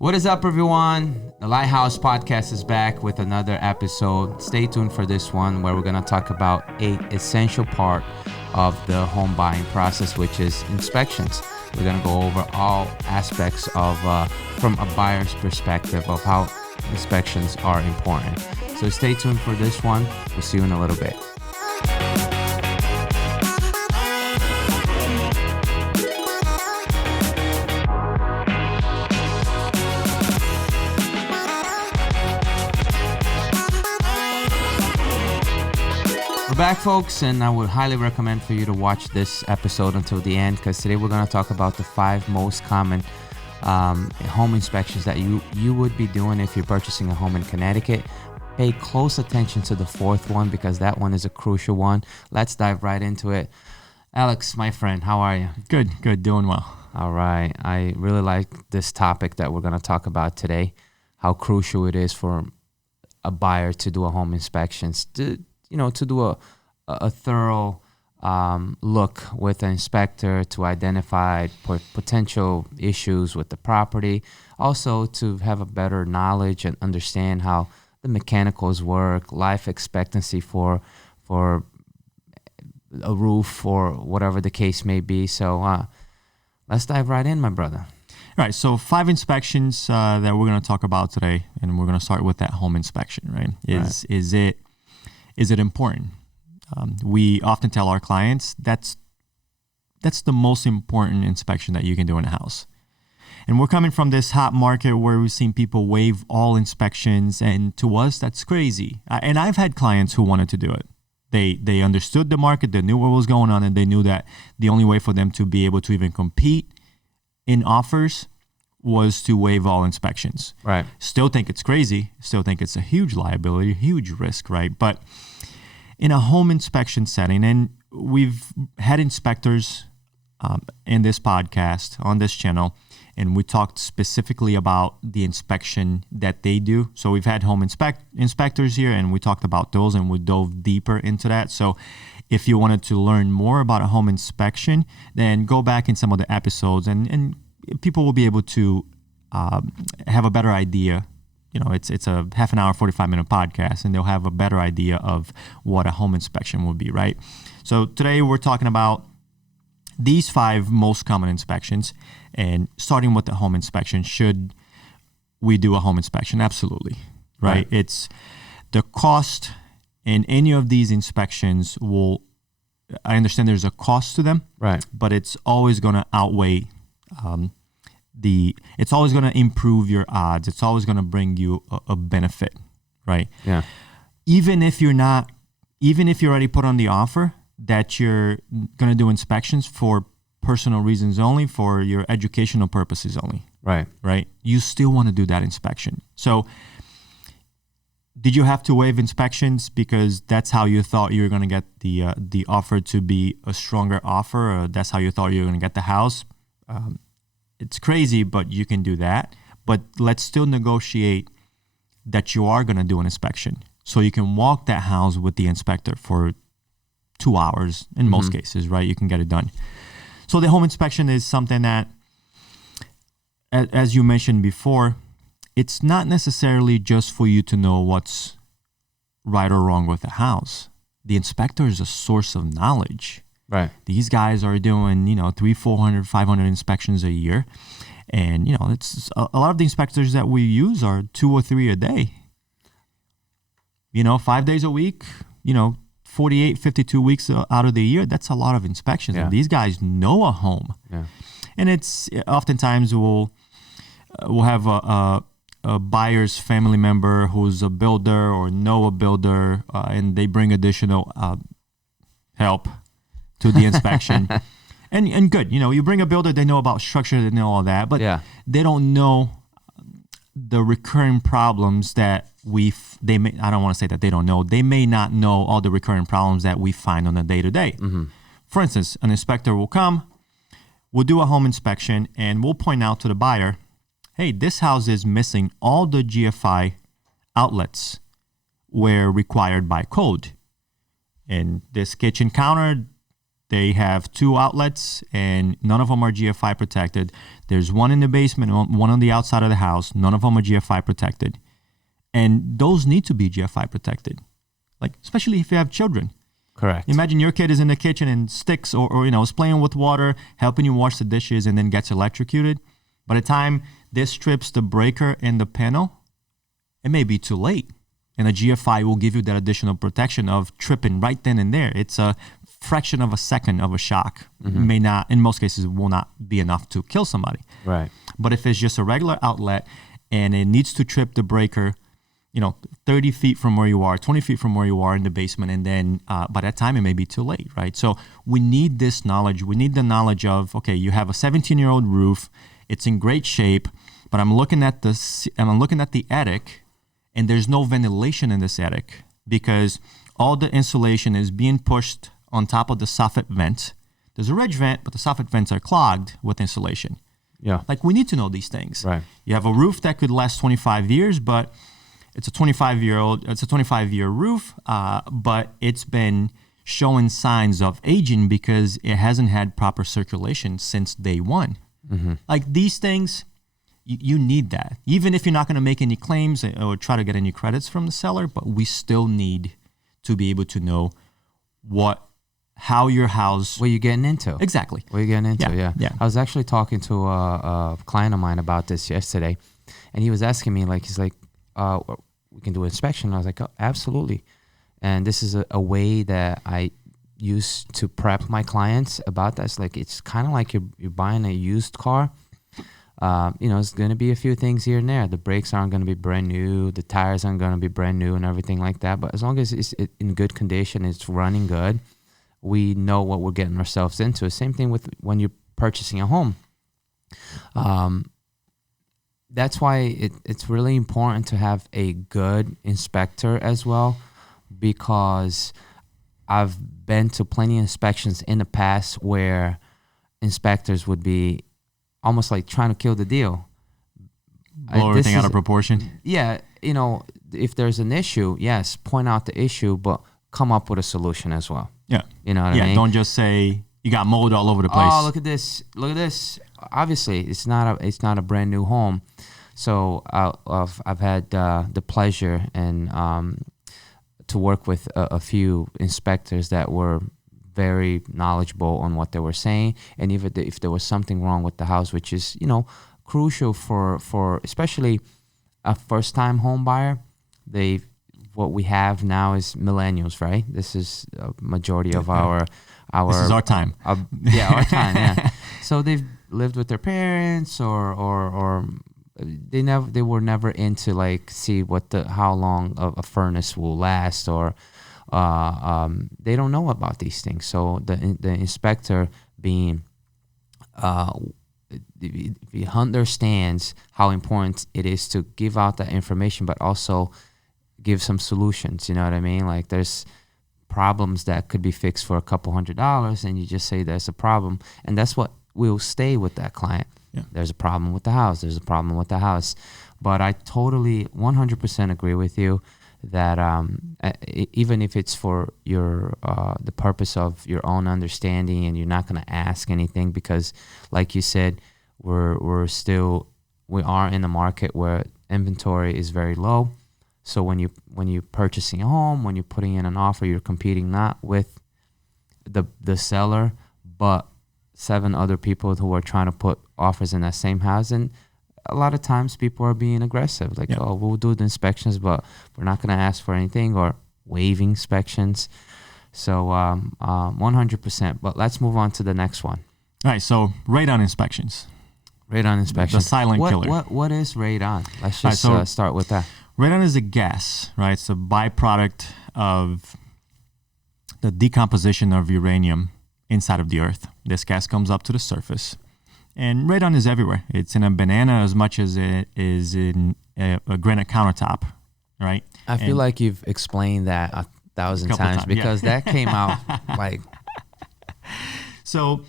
What is up, everyone? The Lighthouse Podcast is back with another episode. Stay tuned for this one where we're going to talk about an essential part of the home buying process, which is inspections. We're going to go over all aspects of, from a buyer's perspective, of how inspections are important. So stay tuned for this one. We'll see you in a little bit. Back, folks, and I would highly recommend for you to watch this episode until the end, because today we're going to talk about the 5 most common home inspections that you would be doing if you're purchasing a home in Connecticut. Pay close attention to the 4th one, because that one is a crucial one. Let's dive right into it. Alex, my friend, how are you? Good, doing well. All right. I really like this topic that we're going to talk about today, how crucial it is for a buyer to do a home inspection, to do a thorough look with an inspector to identify potential issues with the property. Also, to have a better knowledge and understand how the mechanicals work, life expectancy for a roof or whatever the case may be. So let's dive right in, my brother. All right, so 5 inspections that we're going to talk about today, and we're going to start with that home inspection, right? Is it important? We often tell our clients that's the most important inspection that you can do in a house. And we're coming from this hot market where we've seen people waive all inspections, and to us, that's crazy. And I've had clients who wanted to do it. They understood the market, they knew what was going on, and they knew that the only way for them to be able to even compete in offers was to waive all inspections. Right. Still think it's crazy. Still think it's a huge liability, huge risk, right? But in a home inspection setting, and we've had inspectors in this podcast, on this channel, and we talked specifically about the inspection that they do. So we've had home inspectors here, and we talked about those, and we dove deeper into that. So if you wanted to learn more about a home inspection, then go back in some of the episodes, and people will be able to have a better idea. It's a half an hour, 45-minute podcast, and they'll have a better idea of what a home inspection would be, right? So today we're talking about these 5 most common inspections, and starting with the home inspection. Should we do a home inspection? Absolutely, right? It's the cost in any of these inspections I understand there's a cost to them, right? But it's always going to outweigh it's always going to improve your odds. It's always going to bring you a benefit, right? Yeah. Even if you already put on the offer that you're going to do inspections for personal reasons only, for your educational purposes only, right? You still want to do that inspection. So did you have to waive inspections because that's how you thought you were going to get the offer to be a stronger offer, or that's how you thought you were going to get the house? It's crazy, but you can do that. But let's still negotiate that you are going to do an inspection, so you can walk that house with the inspector for 2 hours in most cases, right? You can get it done. So the home inspection is something that, as you mentioned before, it's not necessarily just for you to know what's right or wrong with the house. The inspector is a source of knowledge. Right. These guys are doing, 300, 400, 500 inspections a year. And, it's a lot of the inspectors that we use are 2 or 3 a day. 5 days a week, 48, 52 weeks out of the year. That's a lot of inspections. Yeah. And these guys know a home. Yeah. And it's oftentimes we'll have a buyer's family member who's a builder or know a builder, and they bring additional help to the inspection. and good, you bring a builder, they know about structure, they know all that, but they don't know the recurring problems that I don't want to say that they don't know, they may not know all the recurring problems that we find on a day-to-day. For instance, an inspector will come, we'll do a home inspection, and we'll point out to the buyer, hey, this house is missing all the GFI outlets where required by code. And this kitchen counter They have 2 outlets, and none of them are GFI protected. There's one in the basement, one on the outside of the house. None of them are GFI protected. And those need to be GFI protected, like especially if you have children. Correct. Imagine your kid is in the kitchen and sticks or is playing with water, helping you wash the dishes, and then gets electrocuted. By the time this trips the breaker and the panel, it may be too late. And a GFI will give you that additional protection of tripping right then and there. It's a fraction of a second of a shock. May not, in most cases, will not be enough to kill somebody. Right. But if it's just a regular outlet and it needs to trip the breaker, 30 feet from where you are, 20 feet from where you are in the basement, and then by that time it may be too late, right? So we need this knowledge. We need the knowledge of, okay, you have a 17-year-old roof, it's in great shape, but I'm looking at the attic, and there's no ventilation in this attic because all the insulation is being pushed on top of the soffit vent. There's a ridge vent, but the soffit vents are clogged with insulation. Yeah. Like, we need to know these things. Right. You have a roof that could last 25 years, but it's a 25-year roof, but it's been showing signs of aging because it hasn't had proper circulation since day one. Like, these things, you need that. Even if you're not going to make any claims or try to get any credits from the seller, but we still need to be able to know how your house... What you're getting into. Exactly. What you're getting into, Yeah. I was actually talking to a client of mine about this yesterday, and he was asking me, he's like, we can do an inspection. I was like, oh, absolutely. And this is a way that I use to prep my clients about that. It's kind of like you're buying a used car. It's going to be a few things here and there. The brakes aren't going to be brand new. The tires aren't going to be brand new and everything like that. But as long as it's in good condition, it's running good, we know what we're getting ourselves into. Same thing with when you're purchasing a home. That's why it's really important to have a good inspector as well, because I've been to plenty of inspections in the past where inspectors would be almost like trying to kill the deal. Blow everything out of proportion. Yeah, if there's an issue, yes, point out the issue, but come up with a solution as well. Yeah. You know what I mean? Yeah, don't just say you got mold all over the place. Oh, look at this. Look at this. Obviously, it's not a brand new home. So I've had the pleasure and to work with a few inspectors that were very knowledgeable on what they were saying, and even if there was something wrong with the house, which is crucial for especially a first-time home buyer. What we have now is millennials, right? This is a majority of our this is our time. Our time. Yeah. So they've lived with their parents, or they were never into see how long a furnace will last, or they don't know about these things. So the inspector being he understands how important it is to give out that information, but also give some solutions. You know what I mean? Like, there's problems that could be fixed for a couple $100, and you just say there's a problem, and that's what will stay with that client. Yeah. There's a problem with the house. There's a problem with the house. But I totally 100% agree with you that even if it's for your the purpose of your own understanding, and you're not going to ask anything, because like you said, we are in a market where inventory is very low. So when you're purchasing a home, when you're putting in an offer, you're competing not with the seller, but 7 other people who are trying to put offers in that same house. And a lot of times people are being aggressive, like, oh, we'll do the inspections, but we're not going to ask for anything, or waiving inspections. So 100%. But let's move on to the next one. All right, so radon inspections. Radon inspections. The silent killer. What is radon? Let's just start with that. Radon is a gas, right? It's a byproduct of the decomposition of uranium inside of the earth. This gas comes up to the surface. And radon is everywhere. It's in a banana as much as it is in a granite countertop, right? I feel like you've explained that 1,000 times because that came out like... So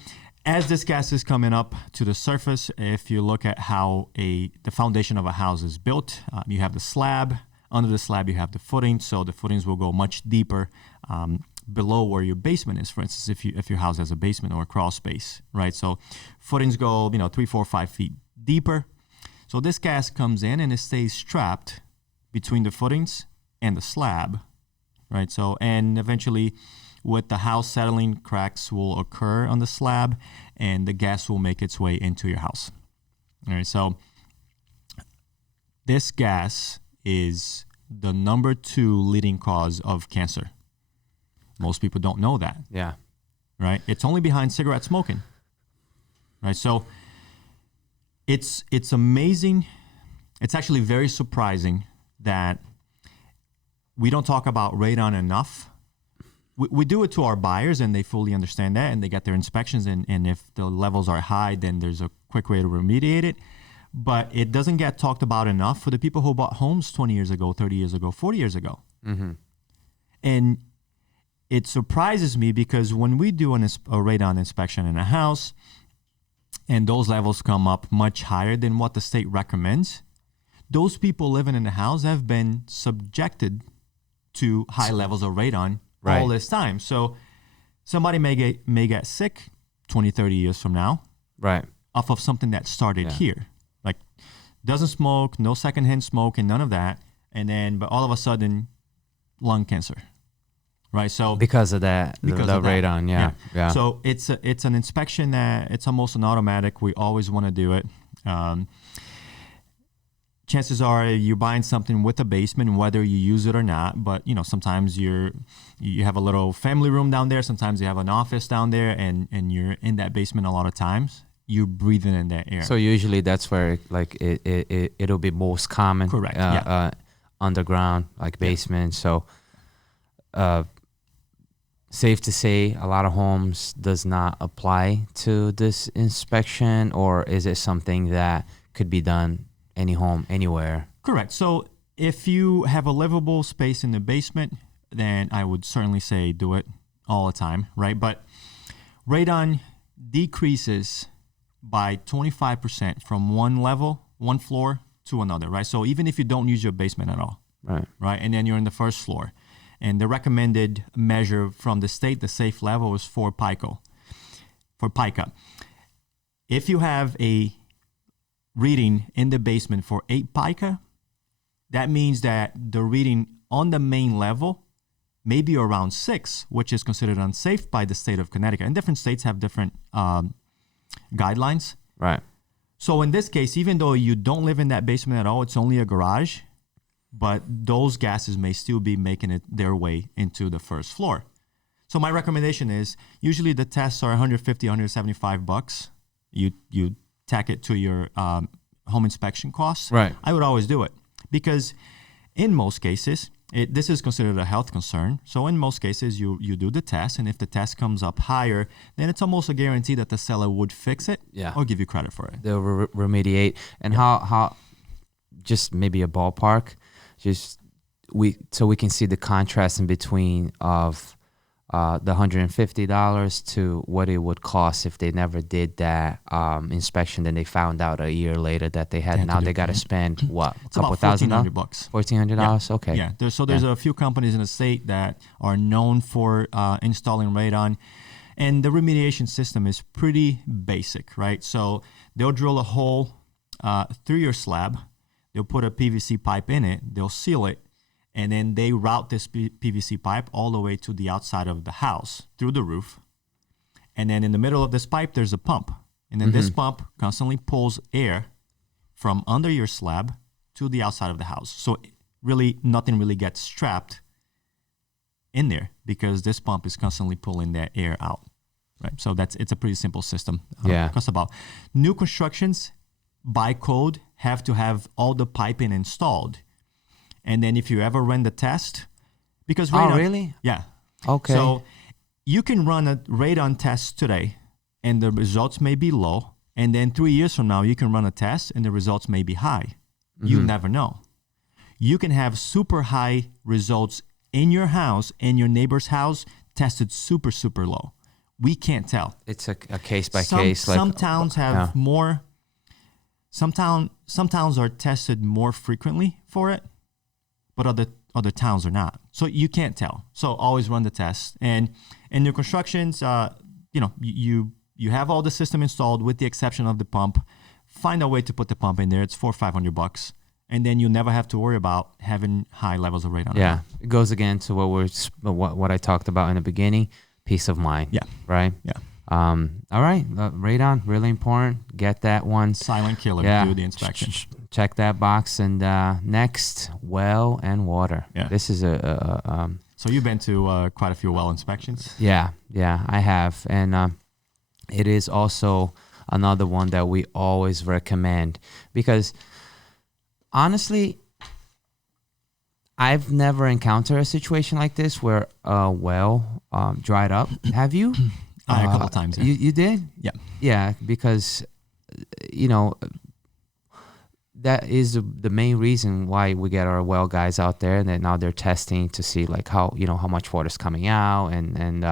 as this gas is coming up to the surface, if you look at how the foundation of a house is built, you have the slab. Under the slab, you have the footing. So the footings will go much deeper below where your basement is. For instance, if your house has a basement or a crawl space, right? So footings go 3, 4, 5 feet deeper. So this gas comes in and it stays trapped between the footings and the slab, right? So, and eventually with the house settling, cracks will occur on the slab and the gas will make its way into your house. All right, so this gas is the number 2 leading cause of cancer. Most people don't know that. Yeah. Right? It's only behind cigarette smoking. Right? So it's amazing. It's actually very surprising that we don't talk about radon enough. We do it to our buyers and they fully understand that and they get their inspections and if the levels are high, then there's a quick way to remediate it. But it doesn't get talked about enough for the people who bought homes 20 years ago, 30 years ago, 40 years ago. Mm-hmm. And it surprises me because when we do a radon inspection in a house and those levels come up much higher than what the state recommends, those people living in the house have been subjected to high levels of radon all this time. So somebody may get sick 20, 30 years from now off of something that started here. Like doesn't smoke, no secondhand smoke and none of that. And then, but all of a sudden, lung cancer. Right. So because of that, the radon. Yeah. So it's an inspection that it's almost an automatic. We always want to do it. Chances are you're buying something with a basement, whether you use it or not. But sometimes you have a little family room down there. Sometimes you have an office down there, and you're in that basement a lot of times. You're breathing in that air. So usually that's where it'll be most common. Correct. Underground, like basement. So safe to say a lot of homes does not apply to this inspection, or is it something that could be done any home, anywhere? Correct. So if you have a livable space in the basement, then I would certainly say do it all the time, right? But radon decreases by 25% from one floor to another, right? So even if you don't use your basement at all, right? And then you're in the first floor, and the recommended measure from the state, the safe level is 4 pica. If you have a reading in the basement for 8 pica, that means that the reading on the main level may be around 6, which is considered unsafe by the state of Connecticut. And different states have different guidelines. Right. So in this case, even though you don't live in that basement at all, it's only a garage, but those gases may still be making it their way into the first floor. So my recommendation is usually the tests are $150, $175. You tack it to your home inspection costs. Right. I would always do it because in most cases, this is considered a health concern. So in most cases, you do the test, and if the test comes up higher, then it's almost a guarantee that the seller would fix it or give you credit for it. They'll remediate. And how, just maybe a ballpark, so we can see the contrast in between of the $150 to what it would cost if they never did that inspection. Then they found out a year later that they had. Now they got to spend what, a couple $1,000? $1,400. Okay. Yeah. There's a few companies in the state that are known for installing radon, and the remediation system is pretty basic, right? So they'll drill a hole through your slab. They'll put a PVC pipe in it. They'll seal it. And then they route this PVC pipe all the way to the outside of the house through the roof. And then in the middle of this pipe, there's a pump. And then this pump constantly pulls air from under your slab to the outside of the house. So really, nothing really gets trapped in there because this pump is constantly pulling that air out. Right. So it's a pretty simple system. Costs about new constructions by code have to have all the piping installed. And then if you ever run the test, because radon... Oh, really? Yeah. Okay. So you can run a radon test today, and the results may be low. And then 3 years from now, you can run a test, and the results may be high. You never know. You can have super high results in your house, and your neighbor's house tested super, super low. We can't tell. It's a case by case. Some towns have more... Some towns are tested more frequently for it. But other towns or not. So you can't tell. So always run the test. And in new constructions, you have all the system installed with the exception of the pump. Find a way to put the pump in there. It's $400 or $500, and then you never have to worry about having high levels of radon. Yeah, it goes again to what I talked about in the beginning. Peace of mind. Yeah. Right. Yeah. All right. Radon, really important. Get that one. Silent killer. Yeah. Do the inspection. Check that box. And next, well and water. Yeah. This is So you've been to quite a few well inspections. Yeah, I have, and it is also another one that we always recommend because honestly, I've never encountered a situation like this where a well dried up. Have you? A couple of times. Yeah. You did? Yeah. Yeah, because that is the main reason why we get our well guys out there, and then now they're testing to see like how much water's coming out and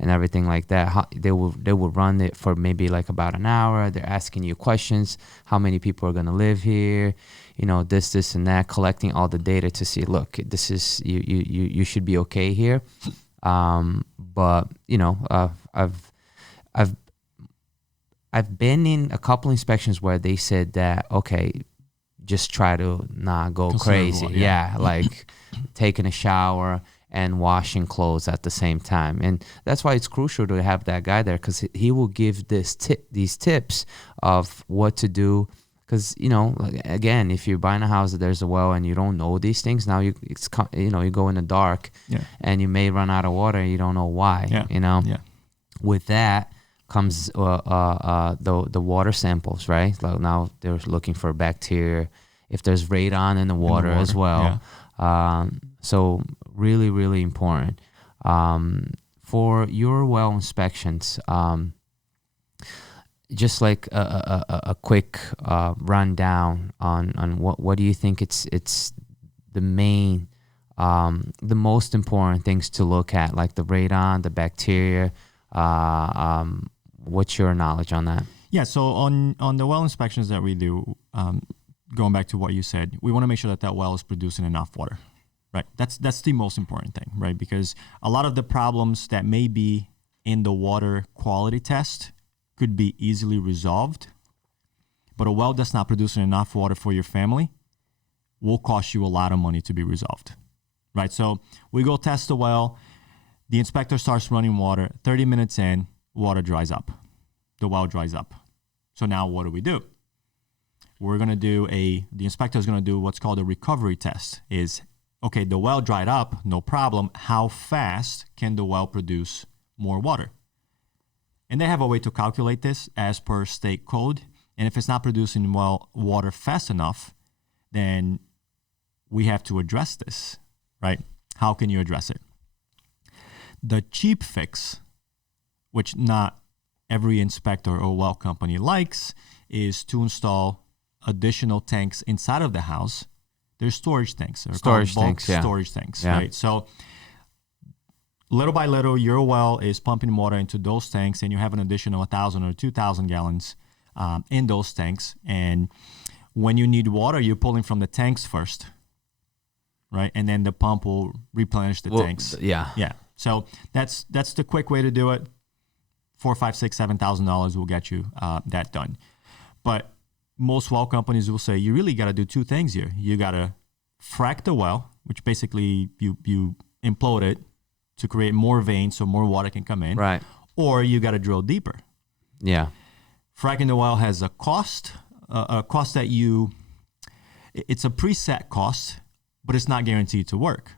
everything like that. They will run it for maybe like about an hour. They're asking you questions: how many people are gonna live here? This and that, collecting all the data to see, look, this is you should be okay here. But I've been in a couple inspections where they said that, okay, just try to not go crazy. Yeah, like taking a shower and washing clothes at the same time. And that's why it's crucial to have that guy there, because he will give these tips of what to do. Because, again, if you're buying a house that there's a well and you don't know these things, now you go in the dark and you may run out of water and you don't know why. Yeah. With that comes the water samples, right? Like now they're looking for bacteria, if there's radon in the water as well. Yeah. So really, really important. For your well inspections, just like a quick rundown on what do you think it's the main, the most important things to look at, like the radon, the bacteria. What's your knowledge on that? Yeah, so on the well inspections that we do, going back to what you said, we want to make sure that well is producing enough water, right? That's the most important thing, right? Because a lot of the problems that may be in the water quality test could be easily resolved, but a well that's not producing enough water for your family will cost you a lot of money to be resolved, right? So we go test the well, the inspector starts running water, 30 minutes in, water dries up. The well dries up. So now what do? We're going to do the inspector is going to do what's called a recovery test. Okay, the well dried up, no problem. How fast can the well produce more water? And they have a way to calculate this as per state code. And if it's not producing water fast enough, then we have to address this, right? How can you address it? The cheap fix, which not every inspector or well company likes, is to install additional tanks inside of the house. There's storage tanks. Storage tanks, right? So little by little, your well is pumping water into those tanks, and you have an additional 1,000 or 2,000 gallons in those tanks. And when you need water, you're pulling from the tanks first, right? And then the pump will replenish the tanks. Yeah. So that's the quick way to do it. $4,000, $5,000, $6,000, $7,000 will get you that done. But most well companies will say you really got to do two things here. You got to frack the well, which basically you implode it to create more veins so more water can come in. Right. Or you got to drill deeper. Yeah. Fracking the well has a cost that it's a preset cost, but it's not guaranteed to work.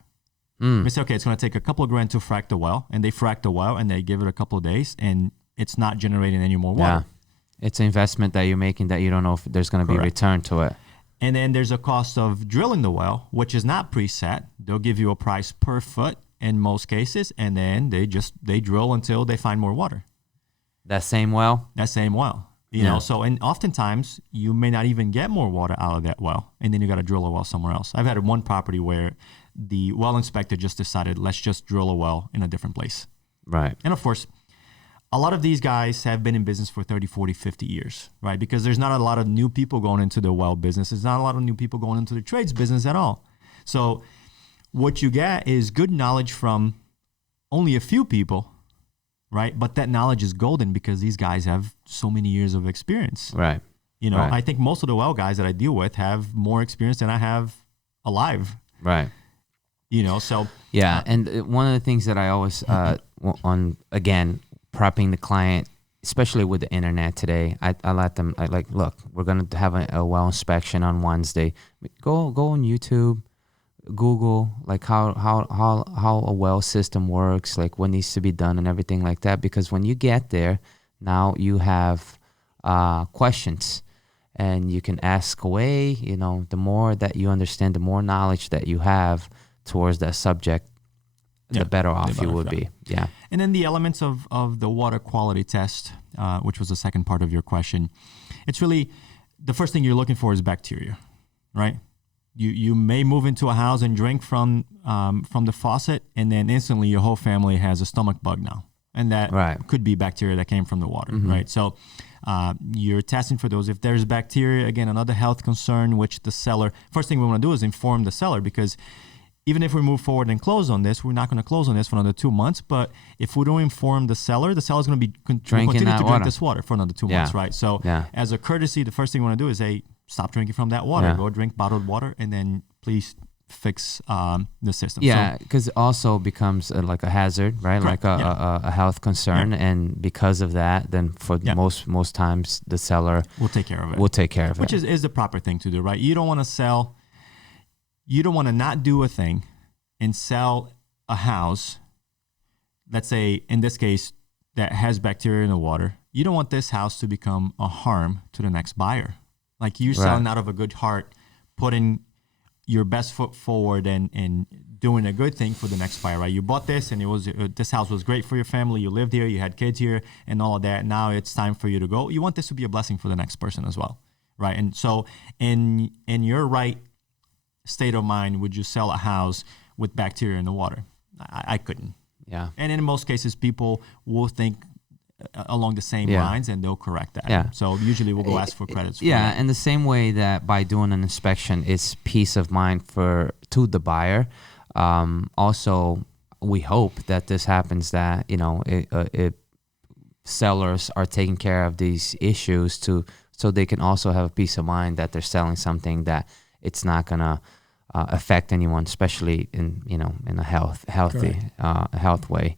They say, okay, it's going to take a couple of grand to frack the well, and they frack the well, and they give it a couple of days, and it's not generating any more water. Yeah. It's an investment that you're making that you don't know if there's going to be return to it. And then there's a cost of drilling the well, which is not preset. They'll give you a price per foot in most cases, and then they drill until they find more water. That same well? That same well. You know, so, and oftentimes you may not even get more water out of that well, and then you got to drill a well somewhere else. I've had one property where the well inspector just decided, let's just drill a well in a different place. Right. And of course, a lot of these guys have been in business for 30, 40, 50 years, right? Because there's not a lot of new people going into the well business. There's not a lot of new people going into the trades business at all. So what you get is good knowledge from only a few people, right? But that knowledge is golden because these guys have so many years of experience. Right. You know, Right. I think most of the well guys that I deal with have more experience than I have alive. Right. You know, so Yeah, and one of the things that I always on again prepping the client, especially with the internet today, I let them look, we're gonna have a well inspection on Wednesday. Go on YouTube, Google like how a well system works, like what needs to be done and everything like that. Because when you get there, now you have questions. And you can ask away, you know, the more that you understand, the more knowledge that you have towards that subject, the better off you would be. Yeah. And then the elements of the water quality test, which was the second part of your question, it's really the first thing you're looking for is bacteria, right? You may move into a house and drink from the faucet, and then instantly your whole family has a stomach bug now. And that could be bacteria that came from the water, right? So you're testing for those. If there's bacteria, again, another health concern, which the seller, first thing we want to do is inform the seller, because even if we move forward and close on this, we're not going to close on this for another 2 months. But if we don't inform the seller's going to be continue to drink this water for another 2 months, right? So as a courtesy, the first thing we want to do is, hey, stop drinking from that water. Go drink bottled water, and then please fix the system. Yeah, because it also becomes like a hazard, right? Correct. Like a health concern, and because of that, then for most times the seller will take care of it. Which is the proper thing to do, right? You don't want to sell. You don't want to not do a thing and sell a house, let's say in this case, that has bacteria in the water. You don't want this house to become a harm to the next buyer. Like you're selling out of a good heart, putting your best foot forward and doing a good thing for the next buyer, right? You bought this and it was this house was great for your family. You lived here, you had kids here and all of that. Now it's time for you to go. You want this to be a blessing for the next person as well, right? And so in your right state of mind, would you sell a house with bacteria in the water? I couldn't. Yeah. And in most cases, people will think along the same lines and they'll correct that. Yeah. So usually we'll go ask for credits. Yeah, and the same way that by doing an inspection, it's peace of mind to the buyer. Also, we hope that this happens, that sellers are taking care of these issues so they can also have a peace of mind that they're selling something that it's not gonna affect anyone, especially in a health way.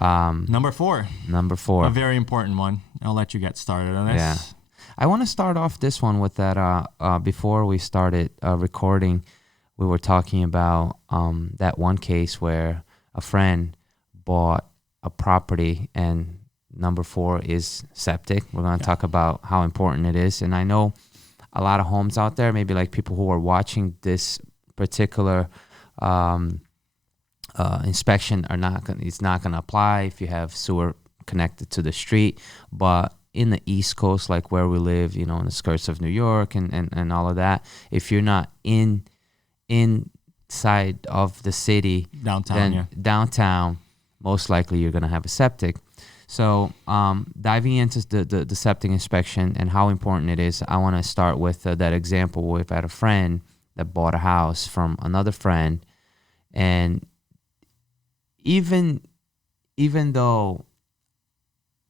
Number four, a very important one. I'll let you get started on this. Yeah, I want to start off this one with that. Before we started recording, we were talking about that one case where a friend bought a property, and number 4 is septic. We're going to talk about how important it is, and I know a lot of homes out there, maybe like people who are watching this particular inspection it's not going to apply if you have sewer connected to the street. But in the East Coast, like where we live, in the skirts of New York and all of that, if you're not inside of the city, downtown, most likely you're going to have a septic. So diving into the septic inspection and how important it is, I want to start with that example. We've had a friend that bought a house from another friend, and even though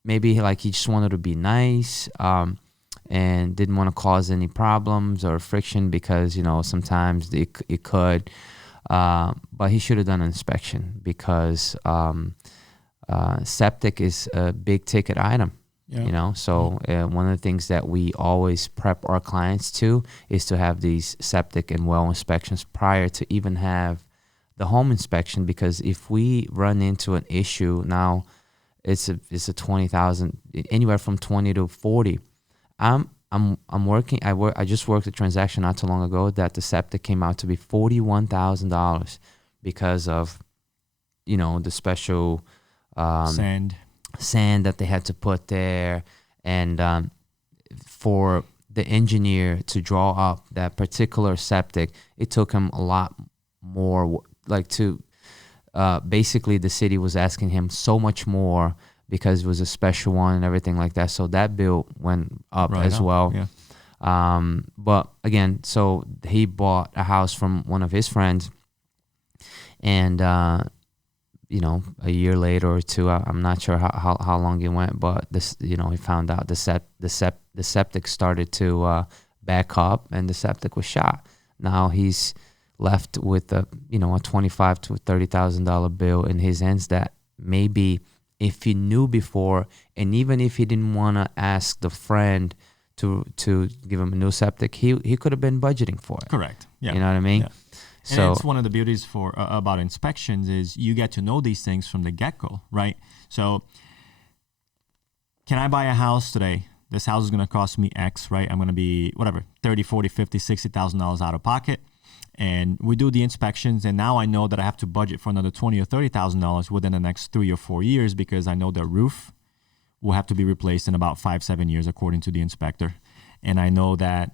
maybe like he just wanted to be nice and didn't want to cause any problems or friction, because sometimes it could, but he should have done an inspection, because septic is a big ticket item. So one of the things that we always prep our clients to is to have these septic and well inspections prior to even have the home inspection, because if we run into an issue now, it's a $20,000, anywhere from 20 to 40. I just worked a transaction not too long ago that the septic came out to be $41,000 because of the special sand that they had to put there, and for the engineer to draw up that particular septic, it took him a lot more, basically the city was asking him so much more because it was a special one and everything like that, so that bill went up well. But again, so he bought a house from one of his friends, And a year later or two, I'm not sure how long it went, but this, he found out the septic started to back up, and the septic was shot. Now he's left with a $25,000 to $30,000 bill in his hands that maybe if he knew before, and even if he didn't want to ask the friend to give him a new septic, he could have been budgeting for it. Correct. Yeah. You know what I mean? Yeah. So and it's one of the beauties about inspections is you get to know these things from the get-go, right? So can I buy a house today? This house is going to cost me X, right? I'm going to be whatever, $30,000, $40,000, $50,000, $60,000 out of pocket. And we do the inspections, and now I know that I have to budget for another $20,000 or $30,000 within the next 3 or 4 years, because I know the roof will have to be replaced in about 5-7 years according to the inspector. And I know that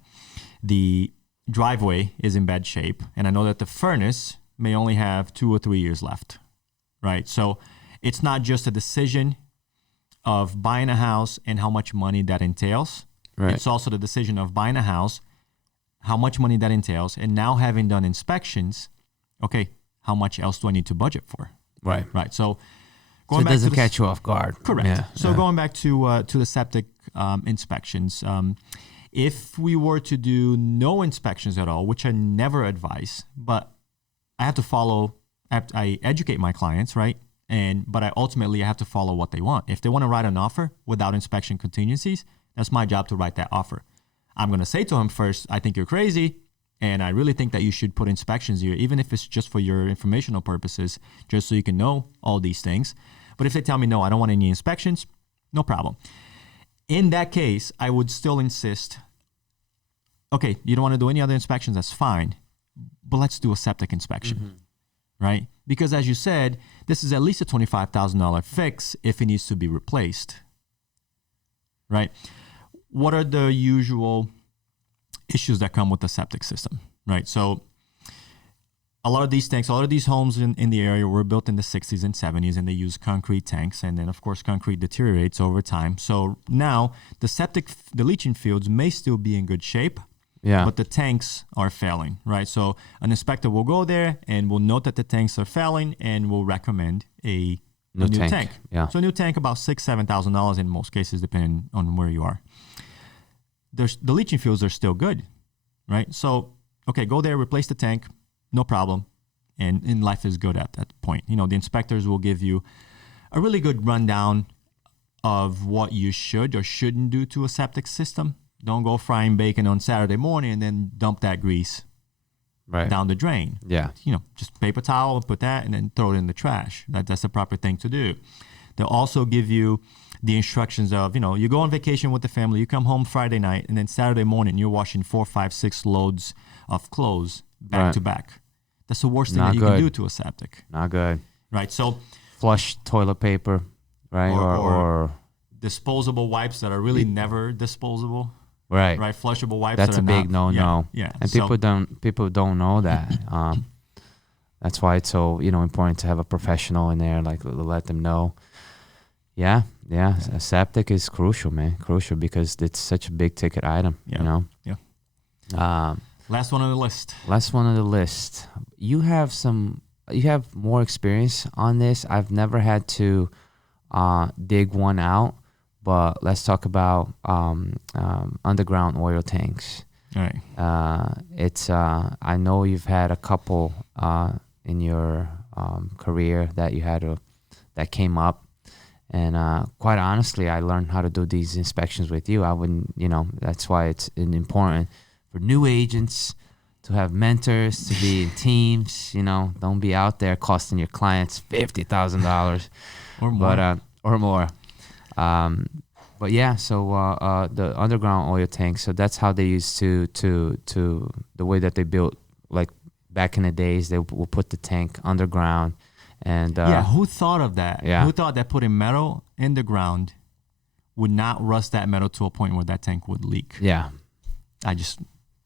the driveway is in bad shape, and I know that the furnace may only have 2 or 3 years left, right? So it's not just a decision of buying a house and how much money that entails. Right. It's also the decision of buying a house, how much money that entails, and now having done inspections, okay, how much else do I need to budget for? Right. Right. So it doesn't catch you off guard. Correct. Yeah. So going back to the septic inspections, if we were to do no inspections at all, which I never advise, but I have to follow, I educate my clients, right? But I ultimately have to follow what they want. If they want to write an offer without inspection contingencies, that's my job to write that offer. I'm going to say to them first, I think you're crazy, and I really think that you should put inspections here, even if it's just for your informational purposes, just so you can know all these things. But if they tell me, no, I don't want any inspections, no problem. In that case, I would still insist, okay, you don't want to do any other inspections, that's fine, but let's do a septic inspection, right? Because as you said, this is at least a $25,000 fix if it needs to be replaced, right? What are the usual issues that come with the septic system, right? So a lot of these homes in the area were built in the 60s and 70s, and they use concrete tanks. And then, of course, concrete deteriorates over time. So now the leaching fields may still be in good shape, but the tanks are failing, right? So an inspector will go there and will note that the tanks are failing and will recommend a new tank. Yeah. So a new tank, about $6,000, $7,000 in most cases, depending on where you are. The leaching fields are still good, right? So, okay, go there, replace the tank, no problem, and life is good at that point. The inspectors will give you a really good rundown of what you should or shouldn't do to a septic system. Don't go frying bacon on Saturday morning and then dump that grease down the drain. Yeah. Just paper towel, put that, and then throw it in the trash. That's the proper thing to do. They'll also give you the instructions of, you go on vacation with the family, you come home Friday night, and then Saturday morning you're washing 4, 5, 6 loads of clothes back to back. That's the worst thing that you can do to a septic. Not good. Right. So flush toilet paper, right? Or disposable wipes that are really never disposable. Right. Right. Flushable wipes. That's a big no-no. Yeah. And people don't know that. That's why it's so important to have a professional in there, like let them know. Yeah. A septic is crucial, man. Crucial because it's such a big ticket item. Yeah. Yeah. Last one on the list. You have more experience on this. I've never had to dig one out, but let's talk about underground oil tanks. All right. I know you've had a couple in your career that came up. And quite honestly, I learned how to do these inspections with you. I wouldn't, that's why it's important for new agents to have mentors, to be in teams. Don't be out there costing your clients $50,000 or more. Or more. But yeah, so the underground oil tanks. So that's how they used to the way that they built, like back in the days. They will put the tank underground. And who thought of that? Yeah. Who thought that putting metal in the ground would not rust that metal to a point where that tank would leak? Yeah. I just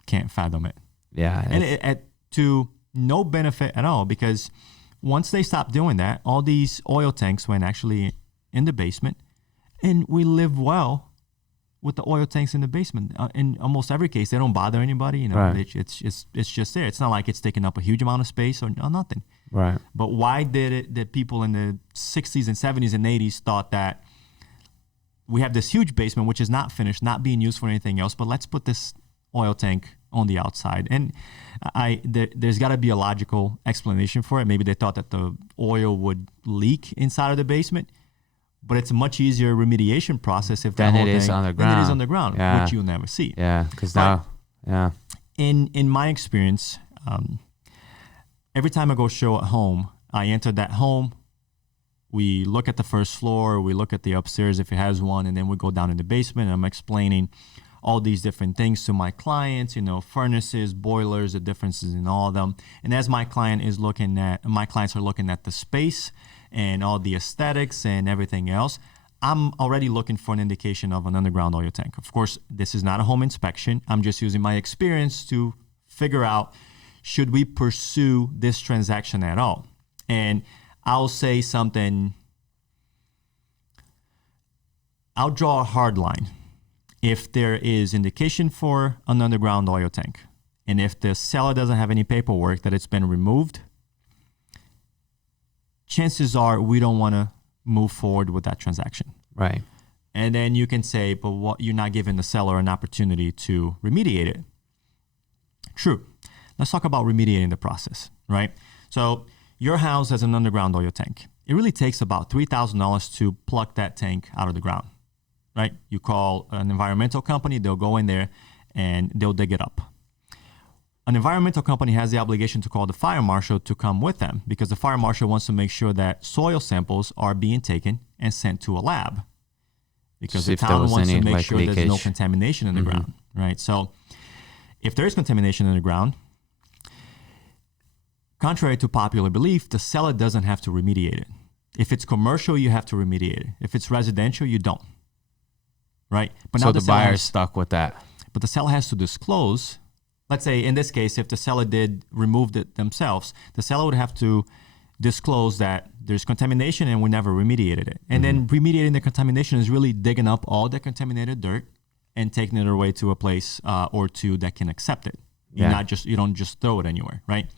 can't fathom it. Yeah. And to no benefit at all, because once they stopped doing that, all these oil tanks went actually in the basement, and we live well with the oil tanks in the basement. In almost every case, they don't bother anybody. Right. It's just there. It's not like it's taking up a huge amount of space or nothing. Right. But why did people in the 60s and 70s and 80s thought that we have this huge basement which is not finished, not being used for anything else, but let's put this oil tank on the outside? And there's got to be a logical explanation for it. Maybe they thought that the oil would leak inside of the basement. But it's a much easier remediation process if than it is underground, yeah. which you'll never see. Yeah, because now, yeah. In my experience, every time I go show at home, I enter that home. We look at the first floor, we look at the upstairs if it has one, and then we go down in the basement. And I'm explaining all these different things to my clients, furnaces, boilers, the differences in all of them. And as my clients are looking at the space and all the aesthetics and everything else, I'm already looking for an indication of an underground oil tank. Of course, this is not a home inspection. I'm just using my experience to figure out, should we pursue this transaction at all? And I'll say something, I'll draw a hard line. If there is indication for an underground oil tank, and if the seller doesn't have any paperwork that it's been removed, chances are we don't want to move forward with that transaction. Right. And then you can say, but what, you're not giving the seller an opportunity to remediate it. True. Let's talk about remediating the process, right? So your house has an underground oil tank. It really takes about $3,000 to pluck that tank out of the ground, right? You call an environmental company, they'll go in there and they'll dig it up. An environmental company has the obligation to call the fire marshal to come with them, because the fire marshal wants to make sure that soil samples are being taken and sent to a lab, because the town wants to make sure there's no contamination in the ground, right? So if there is contamination in the ground, contrary to popular belief, the seller doesn't have to remediate it. If it's commercial, you have to remediate it. If it's residential, you don't, right? But so now the buyer's stuck with that. But the seller has to disclose. Let's say in this case, if the seller did remove it themselves, the seller would have to disclose that there's contamination and we never remediated it. And then remediating the contamination is really digging up all the contaminated dirt and taking it away to a place or two that can accept it. You don't just throw it anywhere, right?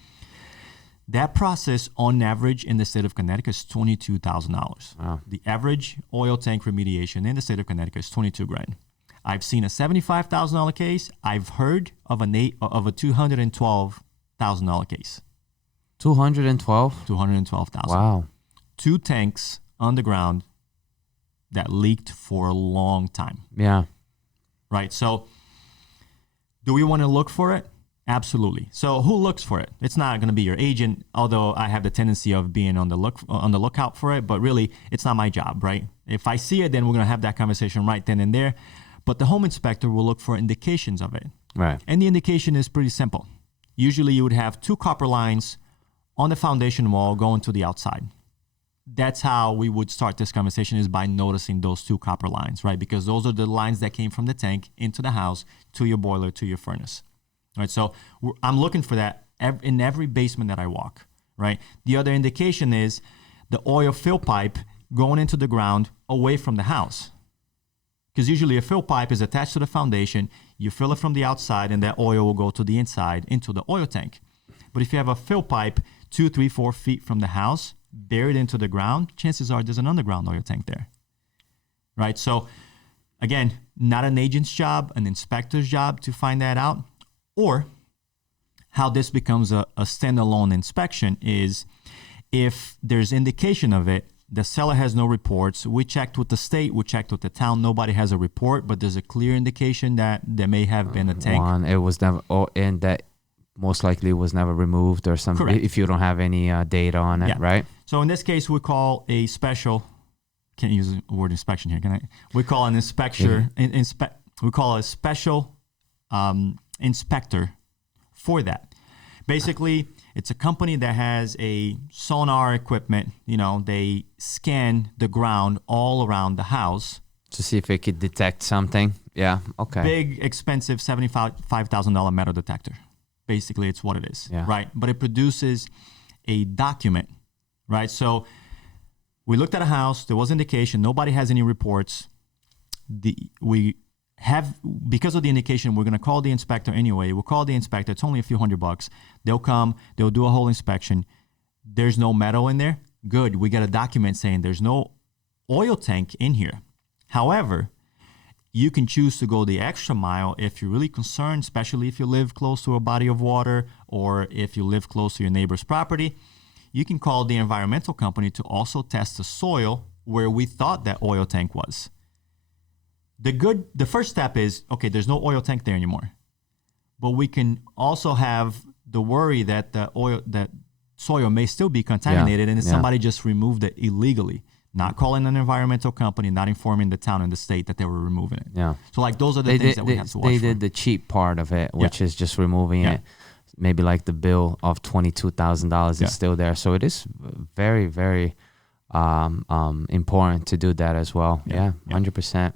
That process, on average, in the state of Connecticut is $22,000. Wow. The average oil tank remediation in the state of Connecticut is $22,000. I've seen a $75,000 case. I've heard of a $212,000 case. 212? $212,000. Wow. 2 tanks underground that leaked for a long time. Yeah. Right. So, do we want to look for it? Absolutely. So, who looks for it? It's not going to be your agent, although I have the tendency of being on the lookout for it. But really, it's not my job, right? If I see it, then we're going to have that conversation right then and there. But the home inspector will look for indications of it. Right. And the indication is pretty simple. Usually you would have 2 copper lines on the foundation wall going to the outside. That's how we would start this conversation, is by noticing those 2 copper lines, right? Because those are the lines that came from the tank into the house to your boiler, to your furnace, right? So I'm looking for that in every basement that I walk, right? The other indication is the oil fill pipe going into the ground away from the house. Because usually a fill pipe is attached to the foundation, you fill it from the outside, and that oil will go to the inside into the oil tank. But if you have a fill pipe 2, 3, 4 feet from the house, buried into the ground, chances are there's an underground oil tank there, right? So again, not an agent's job, an inspector's job to find that out. Or how this becomes a standalone inspection is, if there's indication of it, the seller has no reports. We checked with the state, we checked with the town. Nobody has a report, but there's a clear indication that there may have been a tank. It was never, and that most likely was never removed or something. Correct. If you don't have any data on it, right? So in this case, we call a special. Can't use the word inspection here, can I? We call an inspector. We call a special inspector for that. Basically, it's a company that has a sonar equipment. They scan the ground all around the house to see if it could detect something. Yeah, okay. Big, expensive $75,000 metal detector. Basically, it's what it is, right? But it produces a document, right? So we looked at a house. There was indication. Nobody has any reports. We because of the indication, we're going to call the inspector anyway. We'll call the inspector. It's only a few $100. They'll come. They'll do a whole inspection. There's no metal in there. Good. We got a document saying there's no oil tank in here. However, you can choose to go the extra mile if you're really concerned, especially if you live close to a body of water or if you live close to your neighbor's property. You can call the environmental company to also test the soil where we thought that oil tank was. The first step is, okay, there's no oil tank there anymore. But we can also have the worry that that soil may still be contaminated and somebody just removed it illegally. Not calling an environmental company, not informing the town and the state that they were removing it. Yeah. So like those are the things that we have to watch They for. did the cheap part of it, which is just removing it. Maybe like the bill of $22,000 is still there. So it is very, very important to do that as well. Yeah, 100%.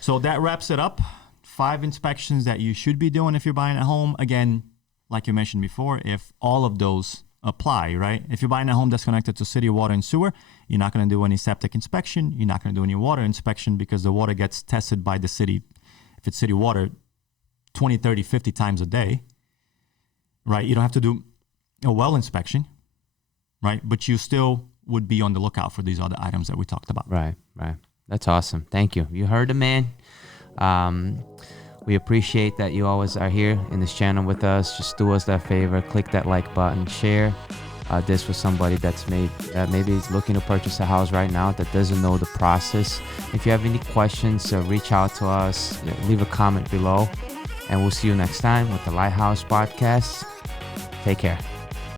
So that wraps it up. 5 inspections that you should be doing if you're buying a home. Again, like you mentioned before, if all of those apply, right? If you're buying a home that's connected to city water and sewer, you're not going to do any septic inspection. You're not going to do any water inspection because the water gets tested by the city. If it's city water, 20, 30, 50 times a day, right? You don't have to do a well inspection, right? But you still would be on the lookout for these other items that we talked about. Right. That's awesome. Thank you. You heard the man. We appreciate that you always are here in this channel with us. Just do us that favor, click that like button, share this with somebody that's maybe is looking to purchase a house right now that doesn't know the process. If you have any questions, reach out to us, leave a comment below, and we'll see you next time with the Lighthouse Podcast. Take care.